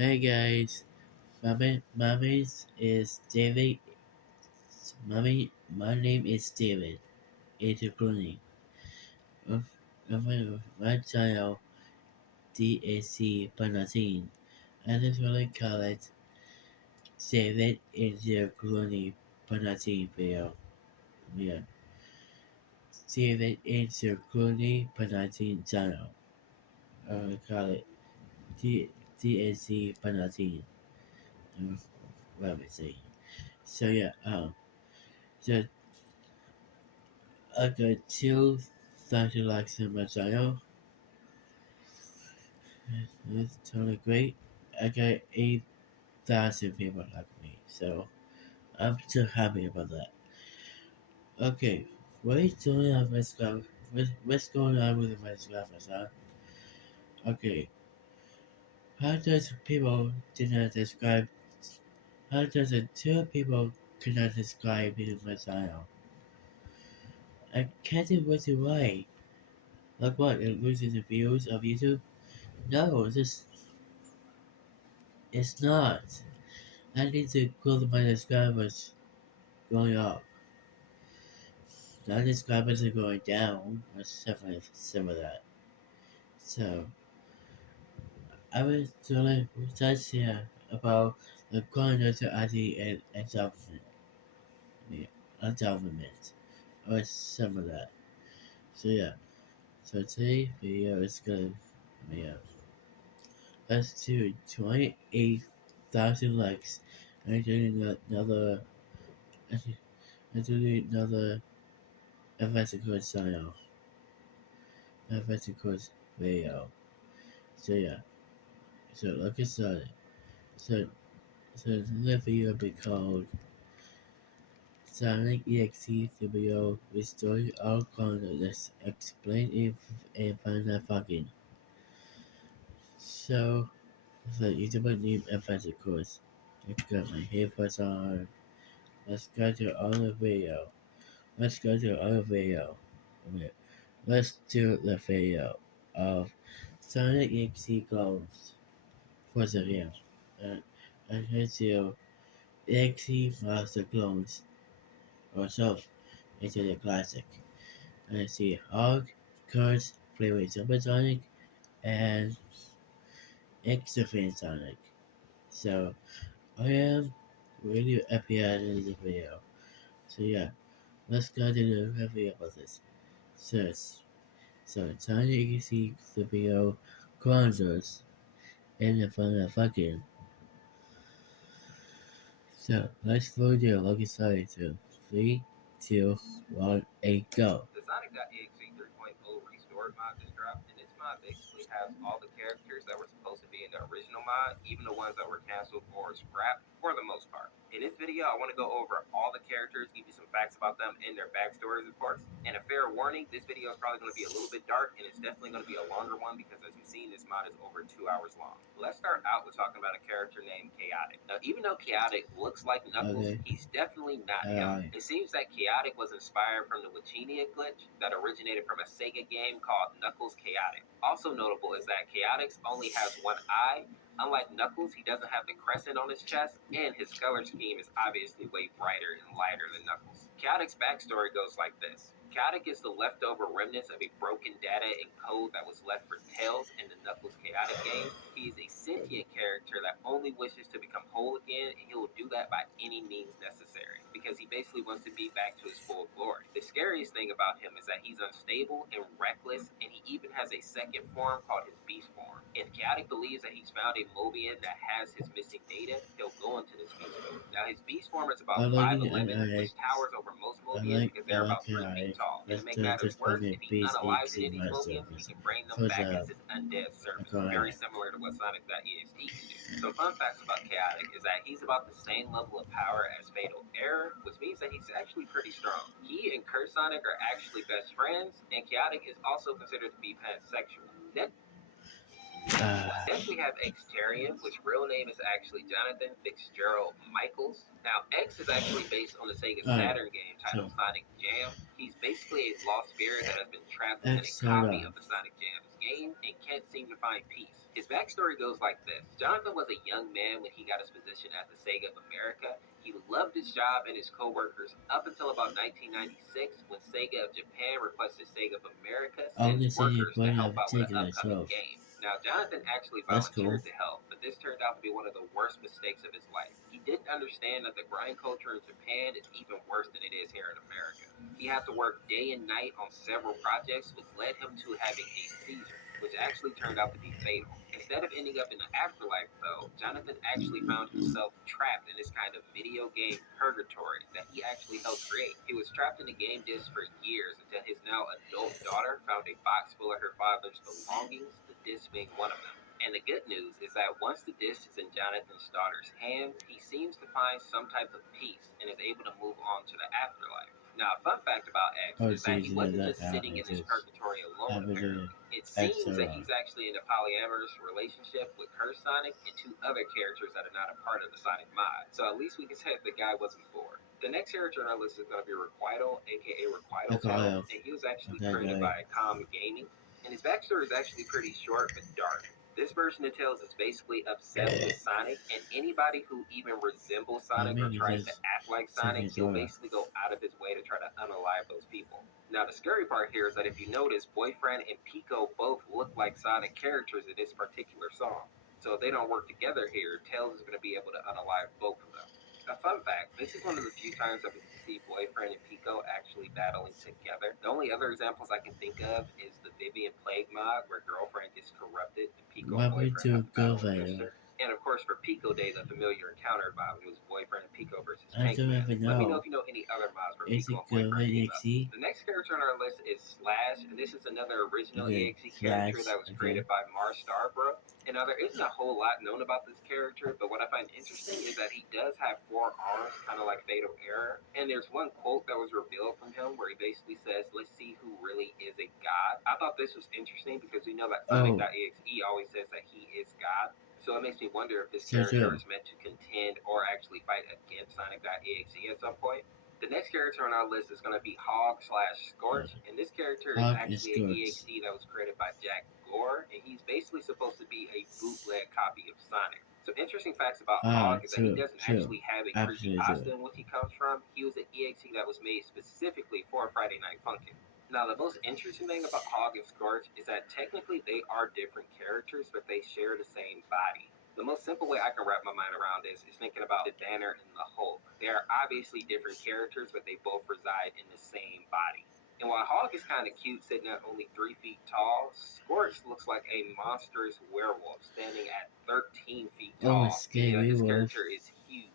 Hey guys, my name is David. My name is David. It's a cloning of my channel DAC Panatin. I just want to call it David is your cloning Panatin video. Yeah, David is your cloning Panatin channel. I want to call it DAC Panatin. What am I saying? So yeah, so I got 2,000 likes on my channel. That's totally great. I got 8,000 people like me, so I'm so happy about that. Okay, what is going on with Scott? What's going on with my Scott, huh? Okay, how does people cannot describe? How does the two people cannot describe in my channel? I can't see what's right. Like what? It loses the views of YouTube? No, it's not. I need to close my subscribers going up. Not subscribers are going down. That's definitely some of that. So I was doing research here about the going to IT and government. Yeah, government. Or some of that. So yeah. So today's video is gonna be let's do 28,000 likes. I'm doing another I'm doing another investigative sign off. Investigative video. So yeah. So like I said, so the video will be called Sonic EXE video restoring all content explained in FNF fucking. So YouTube name FNF course. I got my headphones on. Let's go to all the video. Let's go to all the video. Okay. Let's do the video of Sonic EXE clones for the video. Uh, I'm going to EXE Master Clones herself into the classic. And I see Hog, Kurtz, Flavor Supersonic, and Extrafin Sonic. So I am really happy at the video. So yeah, let's go to the review about this. So, Sonic you can see the video consoles in the front of fucking. So let's go to Loki Sonic 2. 3, 2, 1, 8, go. The Sonic.exe 3.0 restored mod just dropped, and this mod basically has all the characters that were supposed to be in the original mod, even the ones that were canceled or scrapped for the most part. In this video, I want to go over all the characters, give you some facts about them and their backstories, of course. And a fair warning, this video is probably going to be a little bit dark, and it's definitely going to be a longer one because, as you've seen, this mod is over 2 hours long. Let's start out with talking about a character named Chaotic. Now, even though Chaotic looks like Knuckles, Okay. he's definitely not him. Alright. It seems that Chaotic was inspired from the Wachinia glitch that originated from a Sega game called Knuckles Chaotic. Also notable is that Chaotix only has one eye. Unlike Knuckles, he doesn't have the crescent on his chest, and his color scheme is obviously way brighter and lighter than Knuckles. Chaotix's backstory goes like this. Chaotic is the leftover remnants of a broken data and code that was left for Tails in the Knuckles Chaotic game. He is a sentient character that only wishes to become whole again, and he will do that by any means necessary, because he basically wants to be back to his full glory. The scariest thing about him is that he's unstable and reckless, and he even has a second form called his beast form. If Chaotic believes that he's found a Mobian that has his missing data, he'll go into this beast form. Now, his beast form is I about like 5'11", which towers over most Mobians because they're about 3 feet tall. And to let's make do matters this for worse, the if he base unalives any of these Mobians, he can bring them for back the as his undead servants, very alright. similar to what Sonic.exe can do. Some fun facts about Chaotic is that he's about the same level of power as Fatal Error, which means that he's actually pretty strong. He and Kurt Sonic are actually best friends, and Chaotic is also considered to be pansexual. Next, we have Xtarian, which real name is actually Jonathan Fitzgerald Michaels. Now, X is actually based on the Sega Alright, Saturn game so titled Sonic Jam. He's basically a lost spirit that has been trapped within a X hold copy on. of the Sonic Jam's game and can't seem to find peace. His backstory goes like this. Jonathan was a young man when he got his position at the Sega of America. He loved his job and his coworkers up until about 1996 when Sega of Japan requested Sega of America send August City workers to reported help of out with an particular upcoming 12. game. Now, Jonathan actually That's cool. volunteered to help, but this turned out to be one of the worst mistakes of his life. He didn't understand that the grind culture in Japan is even worse than it is here in America. He had to work day and night on several projects, which led him to having a seizure, which actually turned out to be fatal. Instead of ending up in the afterlife, though, Jonathan actually found himself trapped in this kind of video game purgatory that he actually helped create. He was trapped in a game disc for years until his now adult daughter found a box full of her father's belongings, the disc being one of them. And the good news is that once the disc is in Jonathan's daughter's hands, he seems to find some type of peace and is able to move on to the afterlife. Now, a fun fact about X Oh, is that he geez, yeah, wasn't that just sitting in this just purgatory alone, happened to apparently. It seems extra that wrong. he's actually in a polyamorous relationship with Curse Sonic and two other characters that are not a part of the Sonic mod. So at least we can say that the guy wasn't bored. The next character on our list is going to be Requital, aka Requital Echo Tail, Oil. and he was actually Okay, created guy. by Com Gaming. And his backstory is actually pretty short but dark. This version of Tails is basically obsessed with Sonic, and anybody who even resembles I Sonic or mean, it's tries to just act like Sonic, second he'll Zora. basically go out of his way to try to unalive those people. Now, the scary part here is that if you notice, Boyfriend and Pico both look like Sonic characters in this particular song. So if they don't work together here, Tails is going to be able to unalive both of them. A fun fact, this is one of the few times that we get to see Boyfriend and Pico actually battling together. The only other examples I can think of is the Vivian Plague mod, where Girlfriend gets corrupted and Pico and What we Boyfriend have do to go battle viral. against her. And of course, for Pico Day, the familiar encounter mod was Boyfriend and Pico versus I don't Pac-Man. even Let me know know. if you know any other mods where Is Pico it and good Boyfriend with team up. EXE? The next character on our list is Slash, and this is another original Okay, EXE character Slash. that was Okay. created by Mar Starbro. And now there isn't a whole lot known about this character, but what I find interesting is that he does have four arms, kind of like Fatal Error. And there's one quote that was revealed from him where he basically says, "Let's see who really is a god." I thought this was interesting because we know that Oh, Sonic.exe always says that he is God. So it makes me wonder if this so character true. is meant to contend or actually fight against Sonic.exe at some point. The next character on our list is going to be Hog slash Uh, Scorch, and this character is Hawk is actually an good. EXE that was created by Jack Gore, and he's basically supposed to be a bootleg copy of Sonic. Some interesting facts about Ah, Hog is that he true, doesn't true. actually have a creepy Absolutely true. pasta in which he comes from. He was an EXE that was made specifically for Friday Night Funkin'. Now, the most interesting thing about Hog and Scorch is that technically they are different characters, but they share the same body. The most simple way I can wrap my mind around this is thinking about the Banner and the Hulk. They are obviously different characters, but they both reside in the same body. And while Hawk is kind of cute, sitting at only 3 feet tall, Scorch looks like a monstrous werewolf standing at 13 feet Oh, a tall, meaning that scary this wolf. character is huge.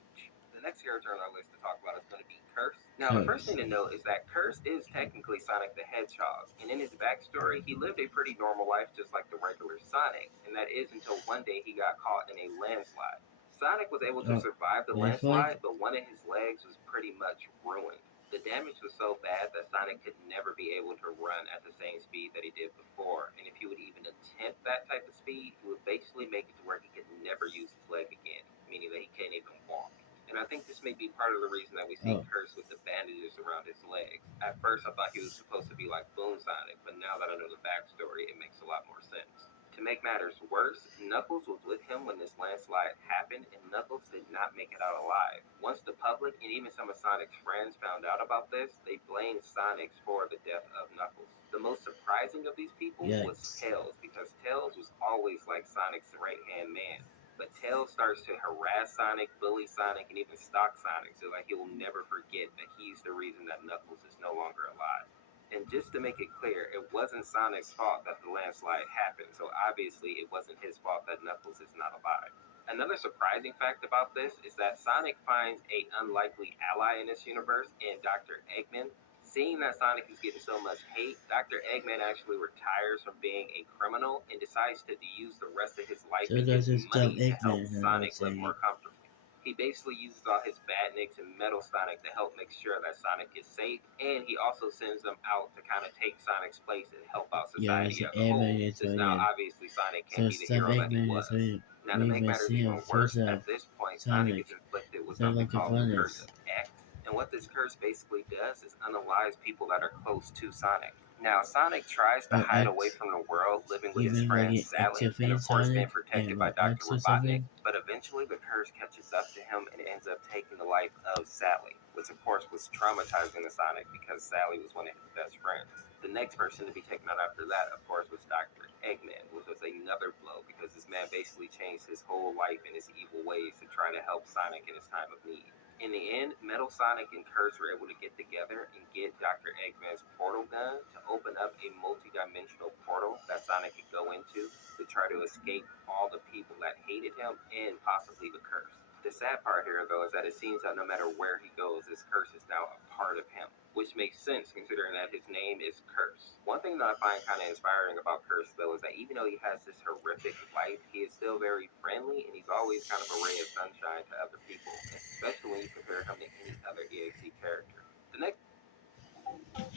The next character on our list to talk about is going to be Curse. Now, the first Curse. thing to note is that Curse is technically Sonic the Hedgehog, and in his backstory, he lived a pretty normal life just like the regular Sonic, and that is until one day he got caught in a landslide. Sonic was able to Oh, survive the landslide? landslide, but one of his legs was pretty much ruined. The damage was so bad that Sonic could never be able to run at the same speed that he did before, and if he would even attempt that type of speed, he would basically make it to where he could never use his leg again, meaning that he can't even walk. And I think this may be part of the reason that we see Oh, Curse with the bandages around his legs. At first, I thought he was supposed to be like Boom Sonic, but now that I know the backstory, it makes a lot more sense. To make matters worse, Knuckles was with him when this landslide happened, and Knuckles did not make it out alive. Once the public and even some of Sonic's friends found out about this, they blamed Sonic for the death of Knuckles. The most surprising of these people was yikes. Tails, because Tails was always like Sonic's right hand man. But Tails starts to harass Sonic, bully Sonic, and even stalk Sonic so that he will never forget that he's the reason that Knuckles is no longer alive. And just to make it clear, it wasn't Sonic's fault that the landslide happened, so obviously it wasn't his fault that Knuckles is not alive. Another surprising fact about this is that Sonic finds a unlikely ally in this universe in Dr. Eggman. Seeing that Sonic is getting so much hate, Dr. Eggman actually retires from being a criminal and decides to use the rest of his life So and does his this dumb money to help Eggman, I'm not Sonic live saying. more comfortably. He basically uses all his badniks and metal Sonic to help make sure that Sonic is safe, and he also sends them out to kind of take Sonic's place and help out Yeah, it's society an as a whole, Eggman is since what now it. obviously Sonic can't So be the some hero that he Eggman is what was. it. Now, to We make may matters see him even first worse, of at this point, Sonic Sonic. is inflicted with So something like a called the Curse funness. of X, and what this curse basically does is unalives people that are close to Sonic. Now, Sonic tries to or hide away from the world, living with you his mean like friend an Sally, and activate of course being Sonic protected and by what Dr. X or Robotnik. something? But eventually, the curse catches up to him and ends up taking the life of Sally, which of course was traumatizing to Sonic because Sally was one of his best friends. The next person to be taken out after that, of course, was Dr. Eggman, which was another blow because this man basically changed his whole life and his evil ways to try to help Sonic in his time of need. In the end, Metal Sonic and Curse were able to get together and get Dr. Eggman's portal gun to open up a multi-dimensional portal that Sonic could go into to try to escape all the people that hated him and possibly the curse. The sad part here, though, is that it seems that no matter where he goes, this curse is now a part of him, which makes sense considering that his name is Curse. One thing that I find kind of inspiring about Curse, though, is that even though he has this horrific life, he is still very friendly and he's always kind of a ray of sunshine to other people, especially when you compare him to any other EXE character. The next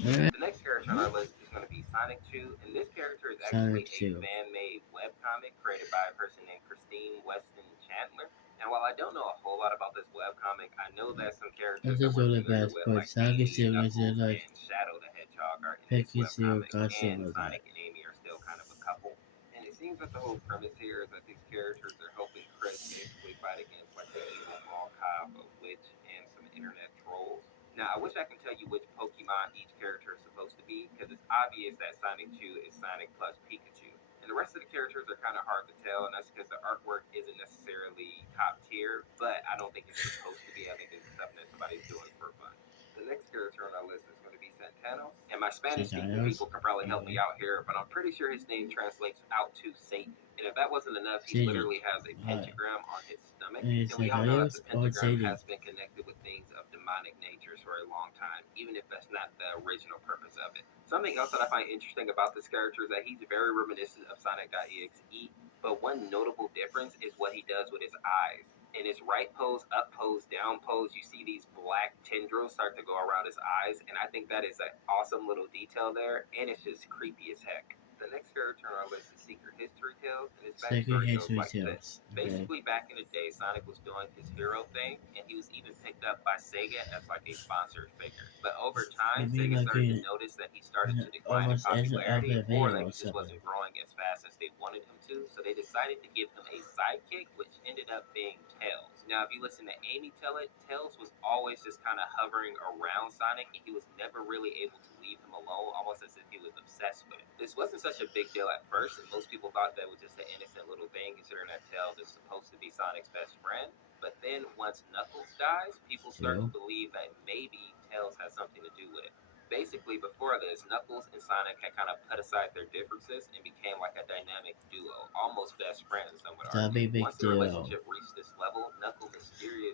Alright, the next character on our list is going to be Sonic 2, and this character is Sonic actually a 2. fan-made webcomic created by a person named Christine Weston Chandler. And while I don't know a whole lot about this webcomic, I know that some characters This that is we're really familiar bad with, for like Sonic Amy, 2 is Knuckles, like and Shadow the Hedgehog, are in this Peggy 0 webcomic, costume and of that. Sonic and Amy are still kind of a couple. And it seems that the whole premise here is that these characters are helping Chris basically fight against like the evil mall cop, a witch, and some internet trolls. Now, I wish I can tell you which Pokemon each character is supposed to be, because it's obvious that Sonic 2 is Sonic plus Pikachu. And the rest of the characters are kind of hard to tell, and that's because the artwork isn't necessarily top tier, but I don't think it's supposed to be. I think it's something that somebody's doing for fun. The next character on our list is going to be Santanos. And my Spanish speaking Sentinos. people can probably help me Okay. out here, but I'm pretty sure his name translates out to Satan. And if that wasn't enough, he Satan. literally has a Hi. pentagram on his stomach. Is And we all know that Sentinos the or pentagram Satan? has been connected with things of demonic natures for a long time, even if that's not the original purpose of it. Something else that I find interesting about this character is that he's very reminiscent of Sonic.exe, but one notable difference is what he does with his eyes. In his right pose, up pose, down pose, you see these black tendrils start to go around his eyes, and I think that is an awesome little detail there, and it's just creepy as heck. The next character on our list is Secret History Tales, and his Second backstory goes History like this. Tales. Okay. Basically, back in the day, Sonic was doing his hero thing, and he was even picked up by Sega as like a sponsored figure. But over time, You mean Sega like started to in notice that he started to decline in almost end of popularity, the or video that or he just something? wasn't growing as fast as they wanted him to. So they decided to give him a sidekick, which ended up being Tails. Now, if you listen to Amy tell it, Tails was always just kind of hovering around Sonic, and he was never really able to leave him alone, almost as if he was obsessed with him. This wasn't such a big deal at first, and most people thought that was just an innocent little thing, considering that Tails is supposed to be Sonic's best friend. But then once Knuckles dies, people start to Two. believe that maybe Tails has something to do with it. Basically, before this, Knuckles and Sonic had kind of put aside their differences and became like a dynamic duo, almost best friends, some would That argue. big big Once the deal. relationship reached this level, Knuckles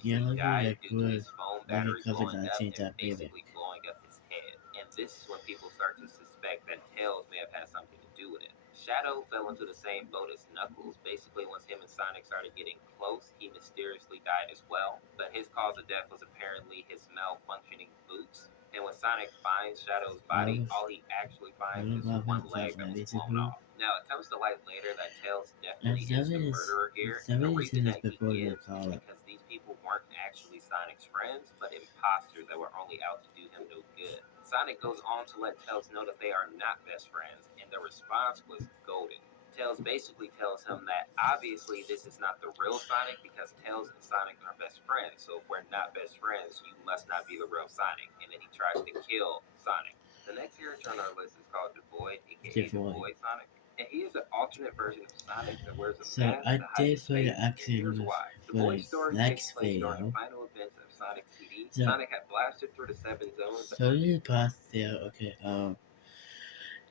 Yeah, mysteriously looking died like due to good his phone like a battery COVID blowing up 19 and that baby. basically blowing up his head. And this is when people start to suspect that Tails may have had something to do with it. Shadow fell into the same boat as Knuckles. Basically, once him and Sonic started getting close, he mysteriously died as well. But his cause of death was apparently his malfunctioning boots. And when Sonic finds Shadow's I body, was all he actually finds all is about one it leg just that like was this blown boo. off. Now, it comes to light later that Tails And definitely is the murderer here, and the somebody reason seen this that he before the is call it. because these people weren't actually Sonic's friends, but imposters that were only out to do him no good. Sonic goes on to let Tails know that they are not best friends, and the response was golden. Tails basically tells him that obviously this is not the real Sonic because Tails and Sonic are best friends. So if we're not best friends, you must not be the real Sonic. And then he tries to kill Sonic. The next character on our list is called The Void, aka The Devoid. Void Sonic. And he is an alternate version of Sonic that wears a So mask I to hide did his for the face, and here's action why. The for the Void story takes next place during the video. final events of Sonic CD. So Sonic had blasted through the seven zones. so you pause there, okay,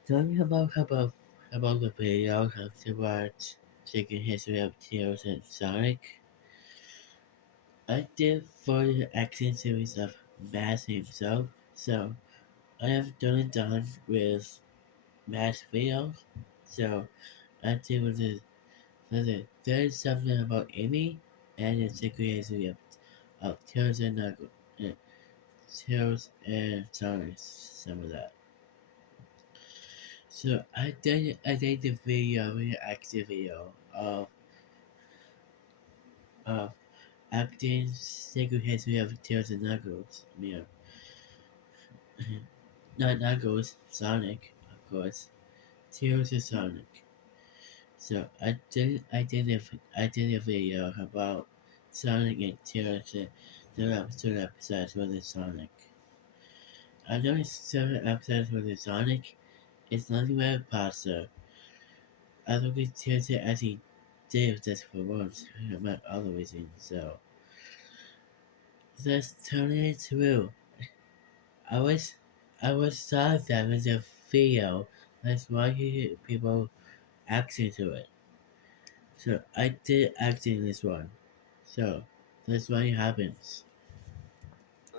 tell me about the video of the watch Second History of Tails and Sonic. I did for the action series of Mass himself, so I have done it done with Mass videos. So I did with the there's something about Amy and the secret history of Tails and Knuckles. Tails and Sonic, some of that. So I did the video, the active video of acting secret history of Tails and Knuckles. I mean, not Knuckles, Sonic. course, Tails is Sonic. So I did a video about Sonic and Tails and the episode episodes with the Sonic. I noticed seven episodes with the Sonic. It's nothing but imposter. I look at Tails as he did this for once, among other reasons. So let's turn it through. I was I was shocked that was a video. That's why people acting to it. So I did acting in this one. So that's why it happens.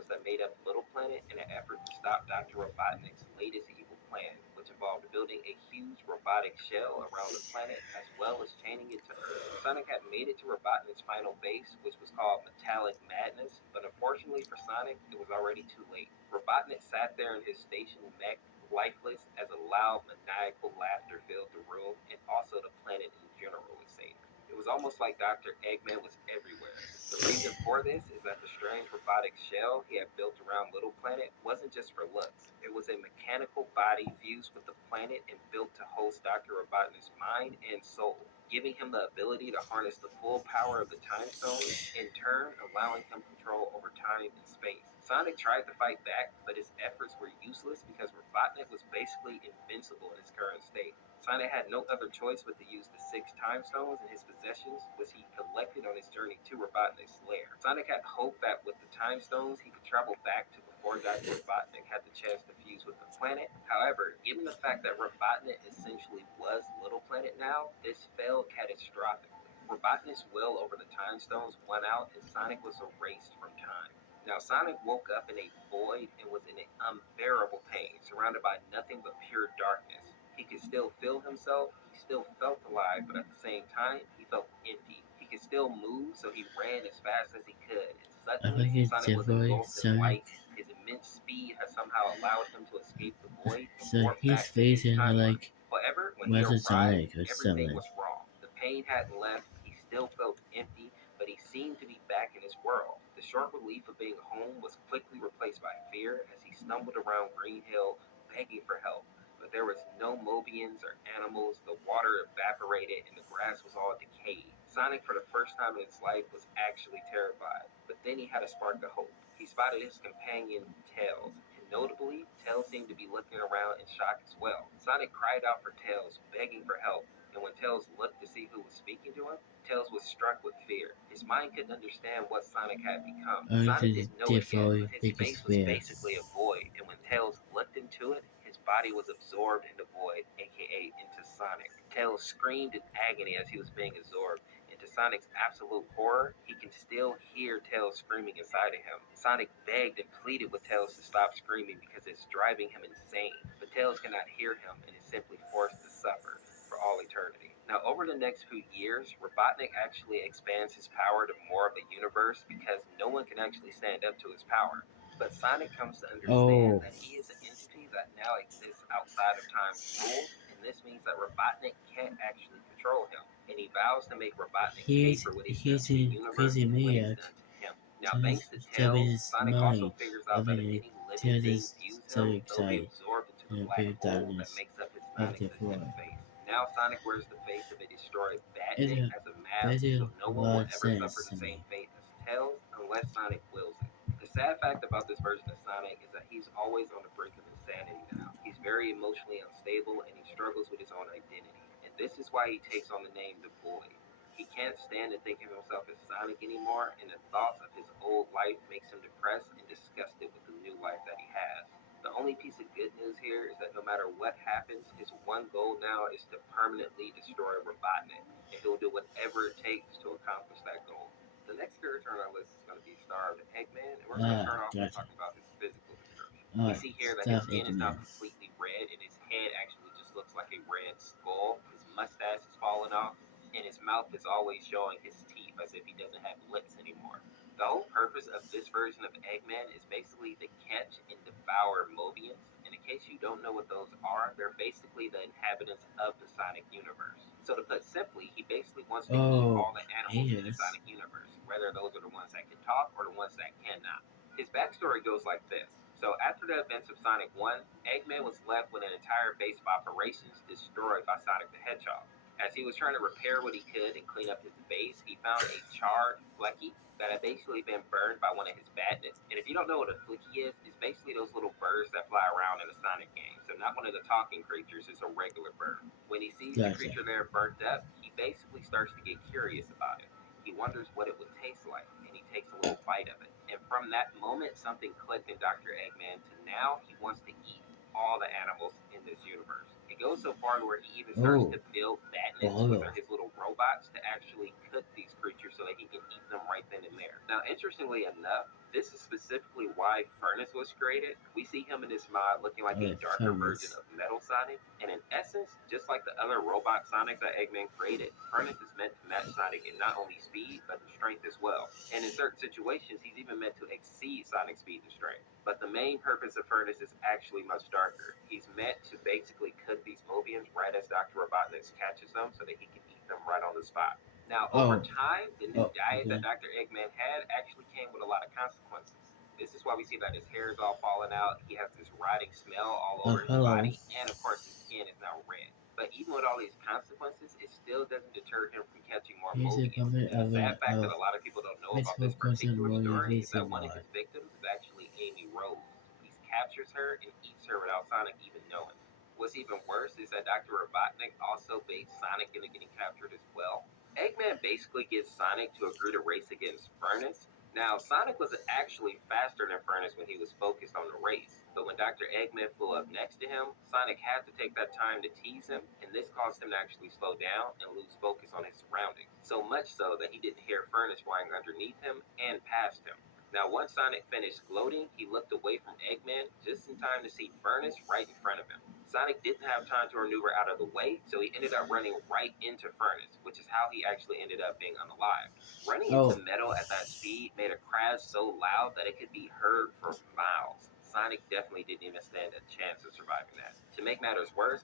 That made up Little Planet in an effort to stop Dr. Robotnik's latest evil plan, which involved building a huge robotic shell around the planet as well as chaining it to Earth. Sonic had made it to Robotnik's final base, which was called Metallic Madness, but unfortunately for Sonic, it was already too late. Robotnik sat there in his station mech, lifeless, as a loud, maniacal laughter filled the room, and also the planet in general was saying. It was almost like Dr. Eggman was everywhere. The reason for this is that the strange robotic shell he had built around Little Planet wasn't just for looks. It was a mechanical body fused with the planet and built to host Dr. Robotnik's mind and soul, giving him the ability to harness the full power of the Time Stones, in turn allowing him control over time and space. Sonic tried to fight back, but his efforts were useless because Robotnik was basically invincible in his current state. Sonic had no other choice but to use the 6 time stones in his possessions, which he collected on his journey to Robotnik's lair. Sonic had hoped that with the time stones he could travel back to before Dr. Robotnik had the chance to fuse with the planet. However, given the fact that Robotnik essentially was Little Planet now, this failed catastrophically. Robotnik's will over the time stones won out and Sonic was erased from time. Now, Sonic woke up in a void and was in an unbearable pain, surrounded by nothing but pure darkness. He could still feel himself, he still felt alive, but at the same time, he felt empty. He could still move, so he ran as fast as he could, and I suddenly, think it's Sonic was definitely engulfed in Sonic. light. His immense speed had somehow allowed him to escape the void and So warp his back to face his is timeline. like However, when he was a arrived, Sonic or everything something. was wrong. The pain hadn't left, he still felt empty, but he seemed to be back in his world. The short relief of being home was quickly replaced by fear as he stumbled around Green Hill begging for help. But there was no Mobians or animals, the water evaporated, and the grass was all decayed. Sonic, for the first time in his life, was actually terrified. But then he had a spark of hope. He spotted his companion, Tails, and notably, Tails seemed to be looking around in shock as well. Sonic cried out for Tails, begging for help, and when Tails looked to see who was speaking to him, Tails was struck with fear. His mind couldn't understand what Sonic had become. Only Sonic the didn't know it yet, default but his biggest face was fear. basically a void, and when Tails looked into it, his body was absorbed in the void, aka into Sonic. Tails screamed in agony as he was being absorbed. And to Sonic's absolute horror, he can still hear Tails screaming inside of him. Sonic begged and pleaded with Tails to stop screaming because it's driving him insane. But Tails cannot hear him and is simply forced to suffer for all eternity. Now, over the next few years, Robotnik actually expands his power to more of the universe because no one can actually stand up to his power. But Sonic comes to understand Oh, that he is an entity that now exists outside of time's rules, and this means that Robotnik can't actually control him. And he vows to make Robotnik pay he's for what he's done he's to the a universe crazy and what he's maniac. done to him. Now, So thanks to so Tails, his Sonic also mind figures out of that if it any living Tails thing is views so him, they'll be excited absorbed into the in the black big hole that darkness makes up his of the non-existent void. face. Now Sonic wears the face of a destroyed It Batnik as a mask, makes so a no one will lot of ever suffer sense the to same me. fate as Tails unless Sonic wills it. The sad fact about this version of Sonic is that he's always on the brink of insanity now. He's very emotionally unstable and he struggles with his own identity. And this is why he takes on the name The Void. He can't stand to think of himself as Sonic anymore, and the thoughts of his old life makes him depressed and disgusted with the new life that he has. The only piece of good news here is that no matter what happens, his one goal now is to permanently destroy Robotnik, and he'll do whatever it takes to accomplish that goal. The next character on our list is going to be Star of Eggman, and we're going to Ah, start off by gotcha. talking about his physical description. We Alright, see here that his stop skin is now Eggman. completely red, and his head actually just looks like a red skull. His mustache is falling off, and his mouth is always showing his teeth as if he doesn't have lips anymore. The whole purpose of this version of Eggman is basically to catch and devour Mobians. And in case you don't know what those are, they're basically the inhabitants of the Sonic universe. So to put simply, he basically wants to eat Oh, all the animals in the yes. Sonic universe, whether those are the ones that can talk or the ones that cannot. His backstory goes like this. So after the events of Sonic 1, Eggman was left with an entire base of operations destroyed by Sonic the Hedgehog. As he was trying to repair what he could and clean up his base, he found a charred Flecky that had basically been burned by one of his badness. And if you don't know what a Flecky is, it's basically those little birds that fly around in a Sonic game. So not one of the talking creatures, it's a regular bird. When he sees the Gotcha. creature there burnt up, he basically starts to get curious about it. He wonders what it would taste like, and he takes a little bite of it. And from that moment, something clicked in Dr. Eggman to now he wants to eat all the animals in this universe. It goes so far to where he even starts Oh, to build badnets, which wow. are his little robots, to actually cook these creatures so that he can eat them right then and there. Now, interestingly enough, this is specifically why Furnace was created. We see him in this mod looking like a darker version Furnace. of Metal Sonic, and in essence, just like the other robot Sonics that Eggman created, Furnace is meant to match Sonic in not only speed, but in strength as well. And in certain situations, he's even meant to exceed Sonic's speed and strength. But the main purpose of Furnace is actually much darker. He's meant to basically cook these Mobians right as Dr. Robotnik catches them so that he can eat them right on the spot. Now, over Oh, time, the new oh, diet okay. that Dr. Eggman had actually came with a lot of consequences. This is why we see that his hair is all falling out. He has this rotting smell all Oh, over his hello. body, and of course, his skin is now red. But even with all these consequences, it still doesn't deter him from catching more Here's a Mobians. comment And the of sad fact that a a lot of people don't know about multiple this person particular story is that motivation one of mod. his victims is actually Amy Rose. He captures her and eats her without Sonic even knowing. What's even worse is that Dr. Robotnik also baits Sonic into getting captured as well. Eggman basically gets Sonic to agree to race against Furnace. Now, Sonic was actually faster than Furnace when he was focused on the race, but when Dr. Eggman flew up next to him, Sonic had to take that time to tease him, and this caused him to actually slow down and lose focus on his surroundings. So much so that he didn't hear Furnace flying underneath him and past him. Now, once Sonic finished gloating, he looked away from Eggman just in time to see Furnace right in front of him. Sonic didn't have time to maneuver out of the way, so he ended up running right into Furnace, which is how he actually ended up being unalived. Running into Oh, metal at that speed made a crash so loud that it could be heard for miles. Sonic definitely didn't even stand a chance of surviving that. To make matters worse,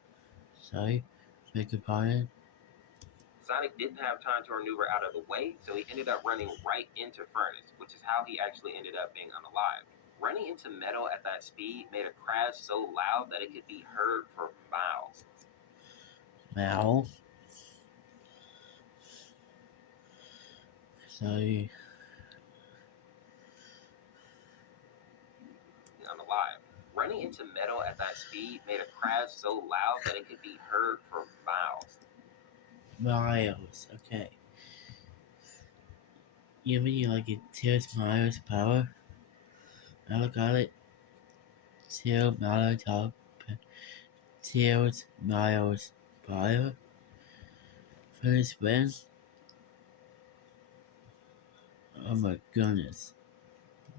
sorry. Beg your pardon. Sonic didn't have time to maneuver out of the way, so he ended up running right into Furnace, which is how he actually ended up being unalived. Running into metal at that speed made a crash so loud that it could be heard for miles. Mal. Sorry. Unalive. Running into metal at that speed made a crash so loud that it could be heard for miles. Miles. Okay. You mean like it tears Miles power? I look at it. Tear Miles top. Tears Miles power. First win. Oh my goodness.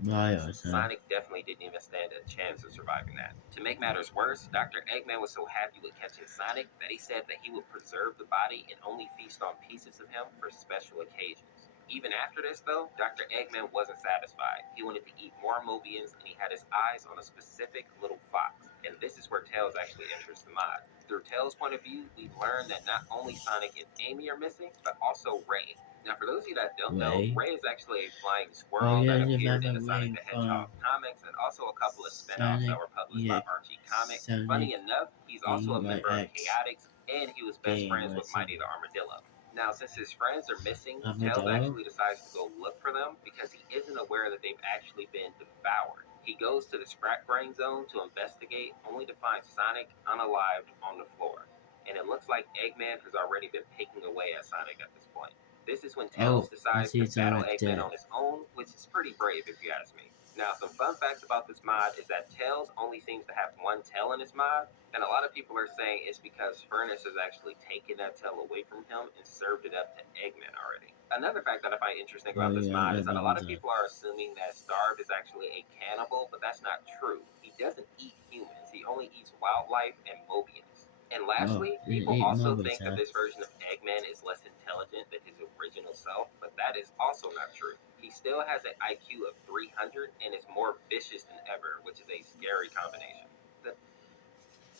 Miles, huh? Sonic definitely didn't even stand a chance of surviving that. To make matters worse, Dr. Eggman was so happy with catching Sonic that he said that he would preserve the body and only feast on pieces of him for special occasions. Even after this, though, Dr. Eggman wasn't satisfied. He wanted to eat more Mobians, and he had his eyes on a specific little fox. And this is where Tails actually enters the mod. Through Tails' point of view, we learn that not only Sonic and Amy are missing, but also Ray. Now, for those of you that don't know, Ray. Ray is actually a flying Oh squirrel that yeah, appeared in remember the Sonic Ray the from Hedgehog comics and also a couple of spin-offs that Sonic were published by Archie EXE Comics. Funny Sonic enough, he's also a Game by member of X Chaotix, and he was best game friends with was Mighty the Armadillo. Now, since his friends are missing, Tails Armadillo. actually decides to go look for them because he isn't aware that they've actually been devoured. He goes to the scrap brain zone to investigate, only to find Sonic unalived on the floor. And it looks like Eggman has already been picking away at Sonic at this point. This is when Tails Oh, I decides to see battle Sonic Eggman dead. on his own, which is pretty brave if you ask me. Now, some fun facts about this mod is that Tails only seems to have one tail in his mod, and a lot of people are saying it's because Furnace has actually taken that tail away from him and served it up to Eggman already. Another fact that I find interesting Oh about this yeah, I mod is that a remember lot of that. people are assuming that Starved is actually a cannibal, but that's not true. He doesn't eat humans, he only eats wildlife and Mobians. And Oh, lastly, it people ate also movies, think that huh? this version of Eggman is less intelligent than his original self, but that is also not true. He still has an IQ of 300 and is more vicious than ever, which is a scary combination. The,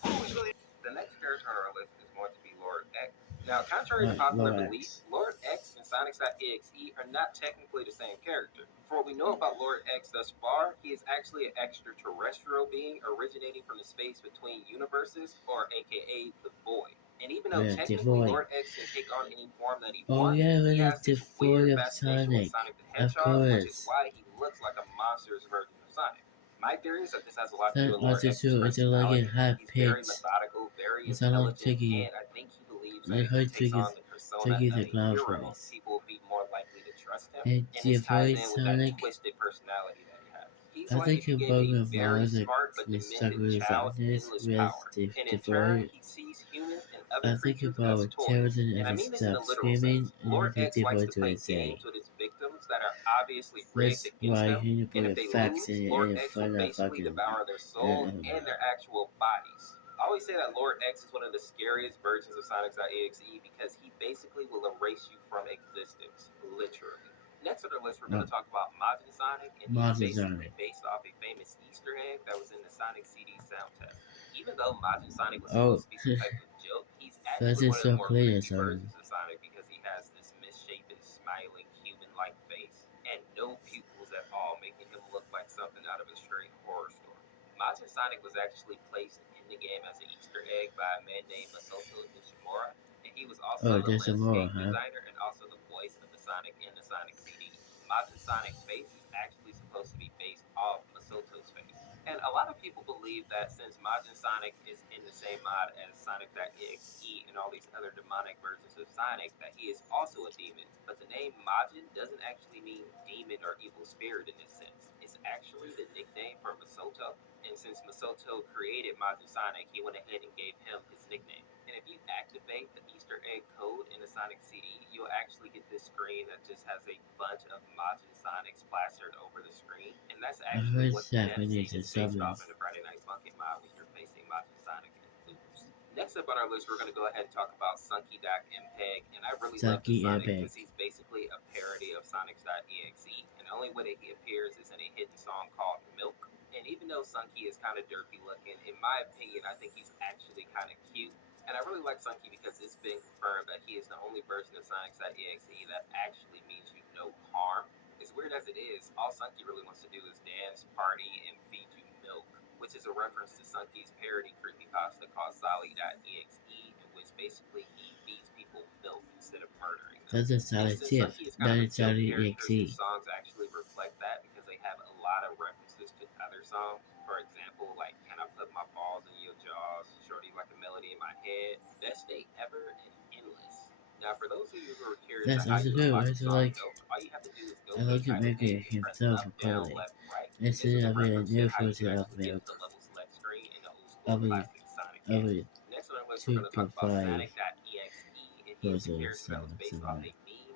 the next character on our list is going to be Lord X. Now, contrary to Right, popular belief, Lorax. Lord X and Sonics.exe are not technically the same character. For what we know about Lord X thus far, he is actually an extraterrestrial being originating from the space between universes, or aka the Void. And even though Yeah, technically devoid. Lord X can take on any form that he Oh wants, yeah, he but has it's this devoid weird of fascination with Sonic. Sonic the Of Hedgehog, which is course. why he looks like a monstrous version of Sonic. My theory is that this has a lot to do That with Lord X's altitude is like a personality. high He's very pitch. methodical, very It's not like intelligent, Tricky. and I think he believes that Like if he how takes on the persona Tricky's of a a clown hero, face. people will be more likely to trust him. And And this ties devoid in with that Sonic. twisted personality that he has. He's I like think if you you're gave a bugging very about smart but the demented struggle with child darkness endless with power. the And in turn, devoid. he sees humans and other I think creatures about as what toys. terrorism And as I a mean this in stop a literal screaming sense. and Lord everything X likes devoid to to play say. games with his victims that are obviously rigged That's against why them. you need to put And if your they facts lose, in it Lord and X will find out basically fucking devour their soul and their actual bodies. I always say that Lord X is one of the scariest versions of Sonics.exe because he basically will erase you from existence, literally. Next on our list, we're going to talk about Majin Sonic, and he is Modern basically Sonic. based off a famous Easter egg that was in the Sonic CD sound test. Even though Majin Sonic was Oh, supposed to be some type of joke, he's that's actually one just of the so more clear creepy something. versions of Sonic because he has this misshapen, smiling, human like face and no pupils at all, making him look like something out of a straight horror story. Majin Sonic was actually placed in the game as an Easter egg by a man named Masato Nishimura, and he was Oh, also the there's some more, landscape huh? designer and also the voice of the Sonic in the Sonic CD. Majin Sonic's face is actually supposed to be based off Masoto's face. And a lot of people believe that since Majin Sonic is in the same mod as Sonic.exe and all these other demonic versions of Sonic, that he is also a demon. But the name Majin doesn't actually mean demon or evil spirit in this sense. It's actually the nickname for Masoto. And since Masoto created Majin Sonic, he went ahead and gave him his nickname. And if you activate the Easter egg code in the Sonic CD, you'll actually get this screen that just has a bunch of Majin Sonics plastered over the screen. And that's I actually heard what the death Japanese scene and is based off in summons. the Friday Night Funkin' mod when you're facing Majin Sonic and lose. Next up on our list, we're going to go ahead and talk about Sunky MPEG. And I really love this Saki Sonic Epic. because he's basically a parody of Sonics.exe. And the only way that he appears is in a hidden song called Milk. And even though Sunky is kind of derpy looking, in my opinion, I think he's actually kind of cute. And I really like Sunky because it's been confirmed that he is the only version of Sonics.exe that actually means you no harm. As weird as it is, all Sunky really wants to do is dance, party, and feed you milk, which is a reference to Sunky's parody creepypasta called Sally.exe, in which basically he feeds people milk instead of murdering them. That's a And solid since tip. Sunky is kind of That a is joke solid character, his EXE. songs actually reflect that because they have a lot of references to other songs. For example, like Can I Put My Balls in Your Jaws, Shorty Like a Melody in My Head, Best Day Ever, and Endless. Now, for those of you who are curious to That's how also you good. unlock the Also song like Milk, all you have to do is go I to the like to title make it page and press himself up, down, probably. left, right. And this is Instead a of a reference to new how you version can of actually get milk to the level select screen in the old school of a classic Sonic of game. a Next on our list, we're going to talk about 2.5 Sonic.exe, and he is a version character that was based off survive. a meme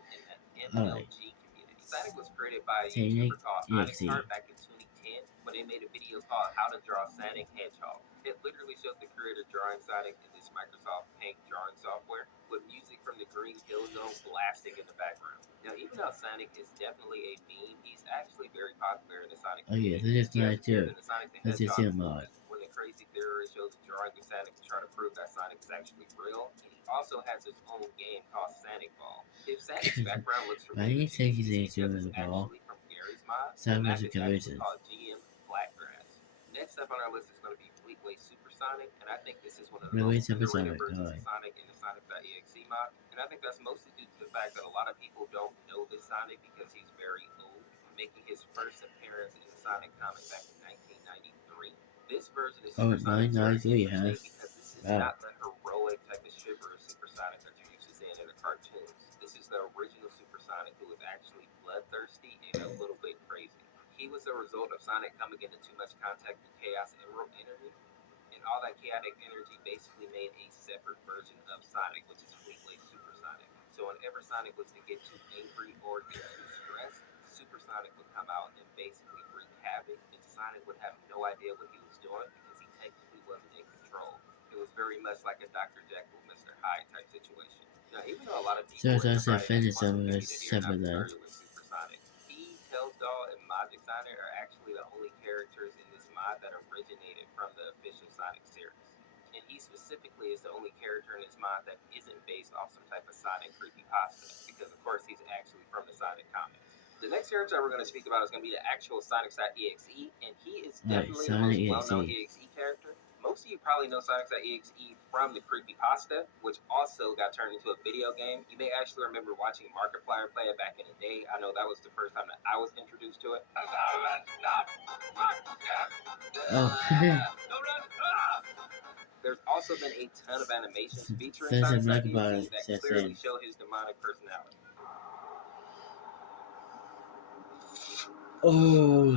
in the Alright. MLG community. Sonic was created by a Sonic YouTuber called EXE. Onyxheart back in 2010 when they made a video called How to Draw Sonic Hedgehog. It literally showed the creator drawing Sonic in this Microsoft Paint drawing software with music from the Green Hill Zone blasting in the background. Now, even though Sonic is definitely a meme, he's actually very popular in the Sonic Oh yeah, community. this is He has nice appeared too. in the Sonic the That's just Hedgehog a mod. movie when the crazy theorist shows a drawing of Sonic to try to prove that Sonic is actually real, and he also has his own game called Sonic Ball. If Sonic's background looks Why do familiar you to think you, he's it's doing because the it's ball? actually from Gary's mod. The Sound map was a is actually conversion. called GM Flatgrass. Next up on our list is going to be Fleetway Supersonic, and I think this is one of the No way most to underrated Sonic. versions of Alright. Sonic in the Sonic.exe mod, and I think that's mostly due to the fact that a lot of people don't know this Sonic because he's very old, making his first appearance in the Sonic comic back in 1993. This version of Oh, Supersonic is very 993, huh? interesting because this is Wow. not the heroic type of shiver of Supersonic that you're used to seeing in the cartoons. This is the original Supersonic who was actually bloodthirsty and a little bit crazy. He was a result of Sonic coming into too much contact with Chaos Emerald energy, and all that chaotic energy basically made a separate version of Sonic, which is Fleetway Supersonic. So whenever Sonic was to get too angry or get too stressed, Supersonic would come out and basically wreak havoc, and Sonic would have no idea what he was doing because he technically wasn't in control. It was very much like a Dr. Jekyll, Mr. Hyde type situation. Now, even though a lot of So people it's in the also Friday Night finished Funkin' some of us community are some not of that. familiar with Supersonic, he, Tails Doll, and Magic Sonic are actually the only characters in this mod that originated from the official Sonic series. And he specifically is the only character in his mind that isn't based off some type of Sonic creepypasta, because of course he's actually from the Sonic comics. The next character we're going to speak about is going to be the actual Sonic.exe, and he is Alright, definitely the Sonic most well-known EXE. EXE character. Most of you probably know Sonic.exe from the creepypasta, which also got turned into a video game. You may actually remember watching Markiplier play it back in the day. I know that was the first time that I was introduced to it. Oh, There's also been a ton of animations featuring there's a Sonic.exe Markiplier that says clearly in. show his demonic personality. Oh,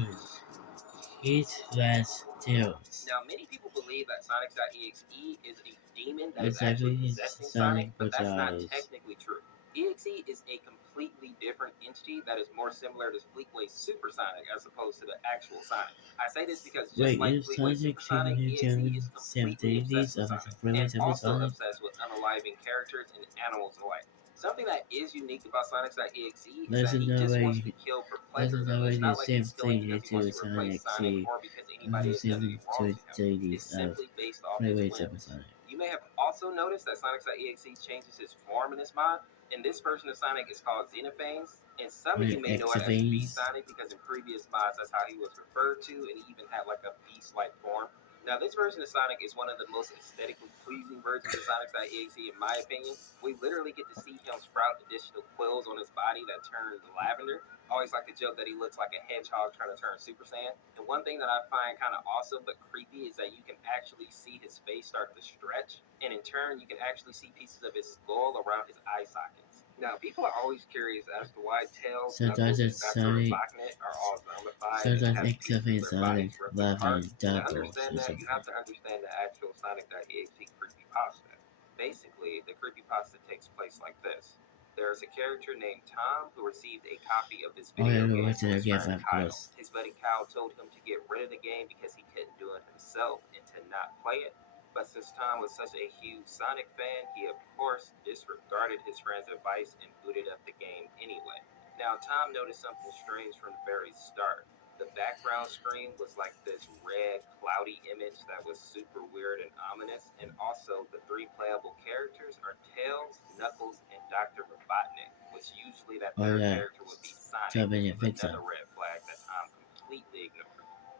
it has tails. Now, many people believe that Sonic.exe is a demon that is actually Exactly, possessing Sonic, Sonic but that's not Butchers. technically true. EXE is a completely different entity that is more similar to Fleetway Supersonic as opposed to the actual Sonic. I say this because just Wait, like is Fleetway Sonic Supersonic, taking EXE him is completely obsessed similarities with of Sonic his Freeway and also Sonic? obsessed with unaliving characters and animals alike. Something that is unique about Sonic.exe is There's that he just wants another to be killed for there's pleasure, though. another It's the not like same he's killing thing because he wants into to replace Sonic Sonic C or because and anybody the has done any same wrong to him. similarities It's of simply based off his Freeway whims. Sonic. You may have also noticed that Sonic.exe changes his form in this mod. In this version of Sonic, it's called Xenophanes, and some of you When may know it as Beast X-Veins. Sonic because in previous mods that's how he was referred to, and he even had like a beast-like form. Now, this version of Sonic is one of the most aesthetically pleasing versions of Sonic.exe, in my opinion. We literally get to see him sprout additional quills on his body that turn lavender. I always like to joke that he looks like a hedgehog trying to turn Super Saiyan. And one thing that I find kind of awesome but creepy is that you can actually see his face start to stretch, and in turn, you can actually see pieces of his skull around his eye sockets. Now, people are always curious as to why Tails, Sometimes Knuckles, and it's Dr. Sonic, Robotnik are all zombified and sometimes have pieces of X-Veins their Sonic bodies ripped apart. laughing And to doubles understand or that, you something. have to understand the actual Sonic.exe creepypasta. Basically, the creepypasta takes place like this. There is a character named Tom who received a copy of this Oh, video yeah, game what's from it his again, friend of Kyle. course. His buddy Kyle told him to get rid of the game because he couldn't do it himself and to not play it. But since Tom was such a huge Sonic fan, he of course disregarded his friend's advice and booted up the game anyway. Now, Tom noticed something strange from the very start. The background screen was like this red, cloudy image that was super weird and ominous, and also the three playable characters are Tails, Knuckles, and Dr. Robotnik, which usually that Oh, third yeah, character would be Sonic, Tubman which and was Vixen. another red flag that Tom completely ignored.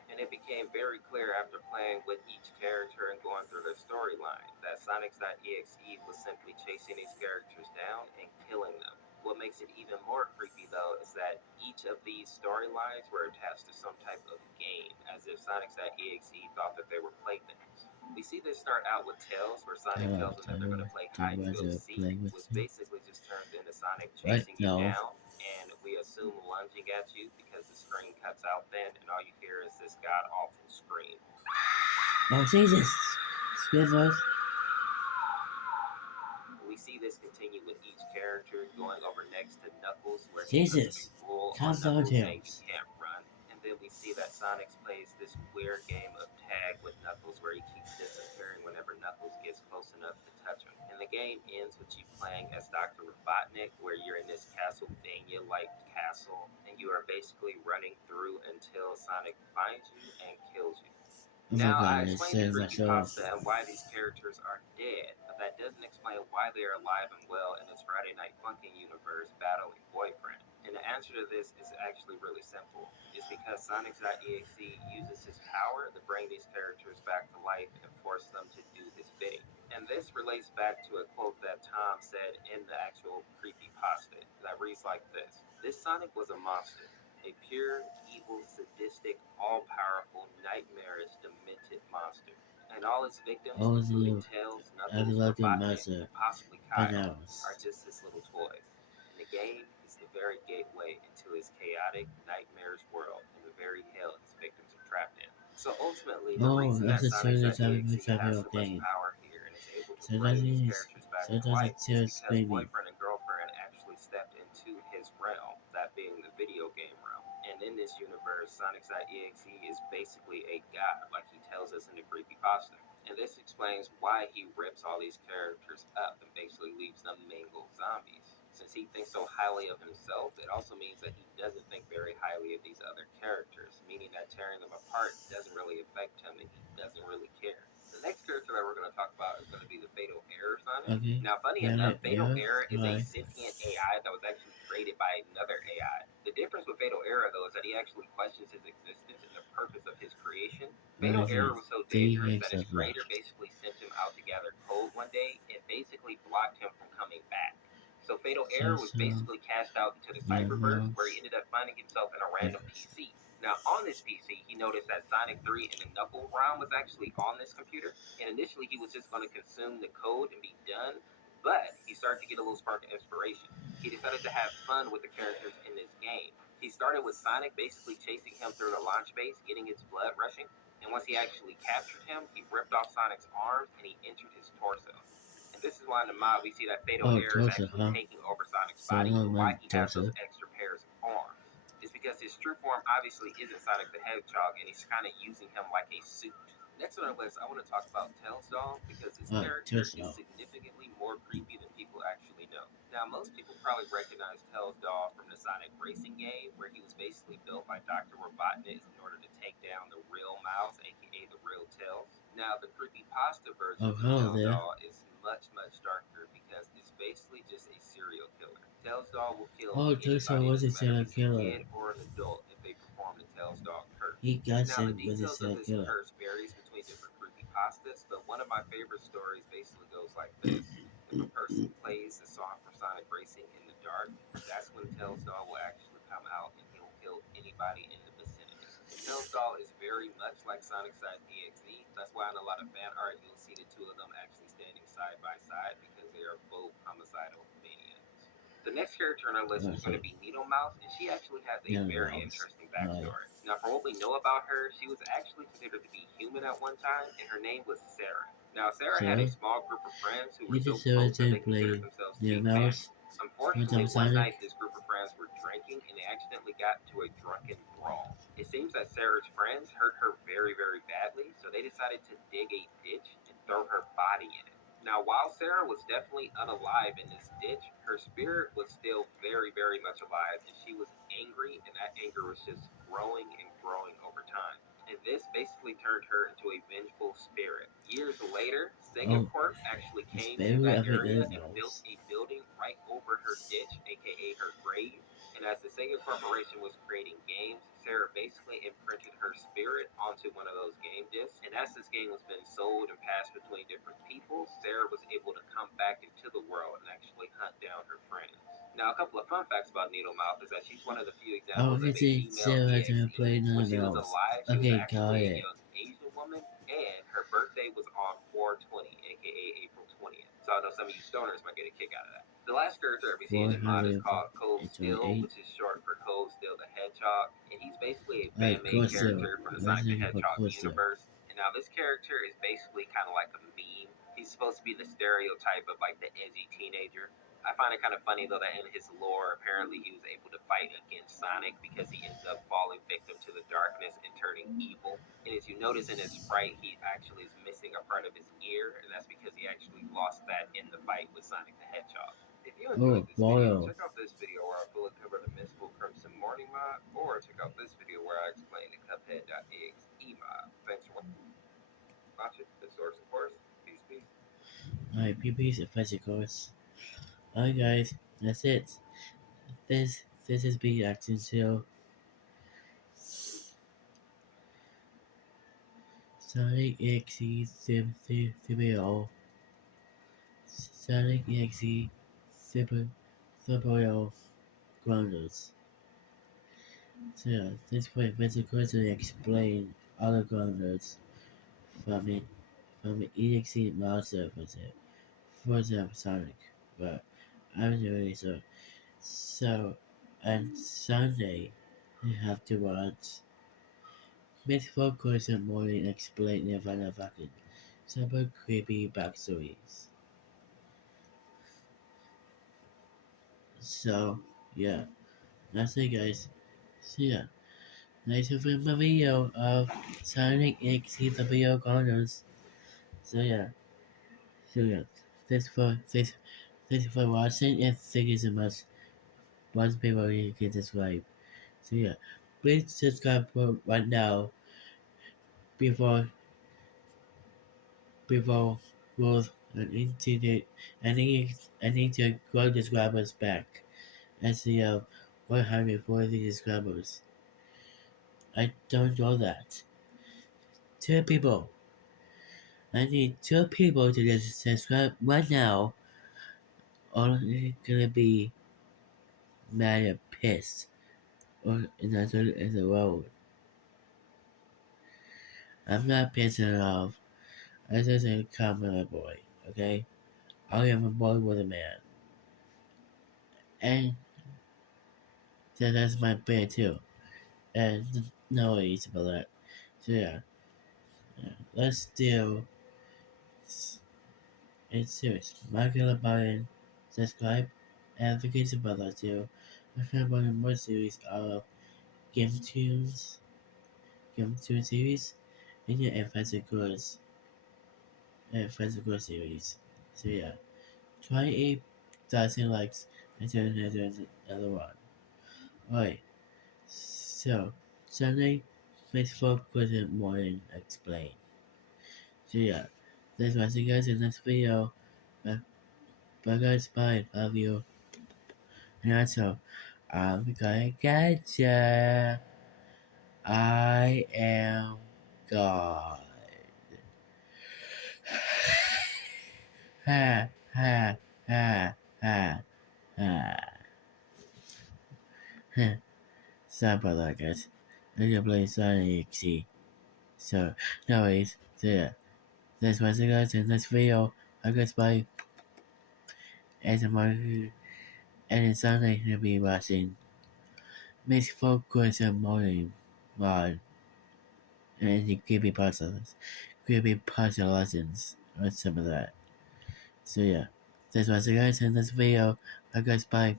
And it became very clear after playing with each character and going through their storyline that Sonic.exe was simply chasing these characters down and killing them. What makes it even more creepy, though, is that each of these storylines were attached to some type of game, as if Sonic.exe thought that they were playthings. We see this start out with Tails, where Sonic Oh, tells him that they're going to play do hide you and want go to seek, play with which me? basically just turns into Sonic What? chasing you No. down, and we assume lunging at you because the screen cuts out then, and all you hear is this god awful scream. Oh, Jesus! Excuse us. We see this continue with each character, going over next to Knuckles, where he puts a Jesus! rule Calm on down, Knuckles saying you Tails. can't run. And then we see that Sonic plays this weird game of tag with Knuckles where he keeps disappearing whenever Knuckles gets close enough to touch him. And the game ends with you playing as Dr. Robotnik, where you're in this Castlevania like castle, and you are basically running through until Sonic finds you and kills you. Oh my Now, god, I it explained the says myself. creepypasta and why these characters are dead, but that doesn't explain why they are alive and well in this Friday Night Funkin' universe battling Boyfriend. And the answer to this is actually really simple. It's because Sonic.exe uses his power to bring these characters back to life and force them to do his bidding. And this relates back to a quote that Tom said in the actual creepypasta that reads like this: "This Sonic was a monster. A pure, evil, sadistic, all-powerful, nightmarish, demented monster. And all its victims, All including the Tails, other Knuckles, lucky Robotnik, and master possibly Kyle, are bananas. just his little toys. And the game is the very gateway into his chaotic, nightmarish world and the very hell his victims are trapped in." So ultimately, the Oh, reason that's that a truly topic Sonic.exe we talking has about so much game. power here and is able to Sometimes bring these it is, characters back to sometimes life it's is just because baby. boyfriend and girlfriend actually stepped into his realm, that being the video game realm. And in this universe, Sonic.exe is basically a god, like he tells us in the creepypasta. And this explains why he rips all these characters up and basically leaves them mangled zombies. Since he thinks so highly of himself, it also means that he doesn't think very highly of these other characters, meaning that tearing them apart doesn't really affect him and he doesn't really care. The next character that we're going to talk about is going to be the Fatal Error Sonic. Okay. Now, funny Yeah, enough, Fatal yeah, Error is a hi. sentient AI that was actually created by another AI. The difference with Fatal Error, though, is that he actually questions his existence and the purpose of his creation. Fatal Okay. Error was so dangerous that 3 his of creator left. basically sent him out to gather code one day and basically blocked him from coming back. So Fatal Error was So, basically cast out into the yeah, cyberverse where he mouse. ended up finding himself in a random Focus. PC. Now, on this PC, he noticed that Sonic 3 and the Knuckle ROM was actually on this computer, and initially he was just going to consume the code and be done, but he started to get a little spark of inspiration. He decided to have fun with the characters in this game. He started with Sonic basically chasing him through the launch base, getting his blood rushing, and once he actually captured him, he ripped off Sonic's arms and he entered his torso. And this is why in the mod we see that Fatal Oh, Error is torso, actually huh? taking over Sonic's body, but Someone why went he has those torso. extra pairs of arms is because his true form obviously isn't Sonic the Hedgehog, and he's kind of using him like a suit. Next on our list, I want to talk about Tails Doll because this Oh, character is torso. significantly more creepy than people actually know. Now, most people probably recognize Tails Doll from the Sonic Racing game, where he was basically built by Dr. Robotnik in order to take down the real Mouse, aka the real Tails. Now, the creepypasta Oh, versions of hello Tails there. Doll is much, much darker because it's basically just a serial killer. Tails Doll will kill Oh, torso anybody, was a doesn't matter if serial it's a killer. kid or an adult, if they perform the Tails Doll curse. He got Now, the sent with a details of serial this killer. curse varies between different creepypastas, but one of my favorite stories basically goes like this. If a person plays the song from Sonic Racing in the dark, that's when Tails Doll will actually come out and he'll kill anybody in the vicinity. And Tails Doll is very much like Sonic Side EXE. That's why in a lot of fan art you'll see the two of them actually standing side by side because they are both homicidal maniacs. The next character on our list is going to Okay. be Needle Mouse, and she actually has a Yeah, very mouse. interesting Hi. backstory. Now, from what we know about her, she was actually considered to be human at one time, and her name was Sarah. Now, Sarah had a So, small group of friends who were you so decided close that to they considered play themselves to the be mouse family. with Unfortunately, the one Sonic. night this group of friends were drinking and they accidentally got into a drunken brawl. It seems that Sarah's friends hurt her very, very badly, so they decided to dig a ditch and throw her body in it. Now, while Sarah was definitely unalive in this ditch, her spirit was still very, very much alive, and she was angry, and that anger was just growing and growing over time. And this basically turned her into a vengeful spirit. Years later, Sega Oh, Corp actually it's came to very that of the area and built mouse. a building right over her ditch, aka her grave. And as the Sega Corporation was creating games, Sarah basically imprinted her spirit onto one of those game discs. And as this game was being sold and passed between different people, Sarah was able to come back into the world and actually hunt down her friends. Now, a couple of fun facts about Needlemouth is that she's one of the few Oh, examples I of can a see female Sarah to EXE. play When none she was mouse. alive, she was Okay, got actually a it. young Asian woman, and her birthday was on 4/20, aka April 20th. So I know some of you stoners might get a kick out of that. The last character we see in the mod is called Code Still, 428. which is short for Code Still the Hedgehog, and he's basically a Alright, fan-made course zero. character from the Where's Sonic the the name for Hedgehog course zero? universe. And now this character is basically kind of like a meme. He's supposed to be the stereotype of like the edgy teenager. I find it kind of funny though that in his lore, apparently he was able to fight against Sonic because he ended up falling victim to the darkness and turning evil. And as you notice in his sprite, he actually is missing a part of his ear, and that's because he actually lost that in the fight with Sonic the Hedgehog. If you enjoyed Oh, this video, Wario. check out this video where I fully cover the Mystical Crimson Morning mod, or check out this video where I explain the Cuphead.exe mod. Thanks for watching. This is Orseofkorse. Peace, peace. Alright, PP's offensive course. Alright guys, that's it. This is B Action Zero. Sonic EXE Super Sonic EXE Super Grounders. So yeah, this point basically to explain other grounders from it from the EXE monster for the Sonic. But I'm doing so on Sunday I have to watch Mystical Course in Morning explain the FNF super creepy backstories. So yeah, that's it guys. So yeah. Nice to film a video of Sonic X the video corners. So yeah. So yeah. This for this Thank you for watching and thank you so much. Once people you can subscribe. So yeah, please subscribe right now before before growth and internet. I need to grow subscribers back. As the 140 subscribers. I don't know that. Two people. I need two people to just subscribe right now, or I'm gonna be mad and pissed. Or another in the road. I'm not pissed at all. I just a common boy, okay? I am a boy with a man. And so that's my bear too. And no worries about that. So yeah. Let's do it's serious. Michael button, subscribe, and forget about that too. I have one more series of Game Tunes, Game Tune series, and your physical series. So yeah, 28,000 likes and turn another one. Alright, so Sunday, Facebook wasn't morning explained. So yeah, thanks for watching guys in this video. Bye, bye guys, bye, love you. And also, I'm gonna gotcha. I am God. Ha ha ha ha ha. Sorry about that, guys. I'm gonna play Sonic EXE. So, anyways, so yeah. Thanks for watching guys in this video. I guess bye. And tomorrow, and Sunday, you'll be watching Miss Focus and Morning Mod. And the creepy puzzle lessons, or some of that. So yeah, that's what I guys in this video. Bye guys, bye.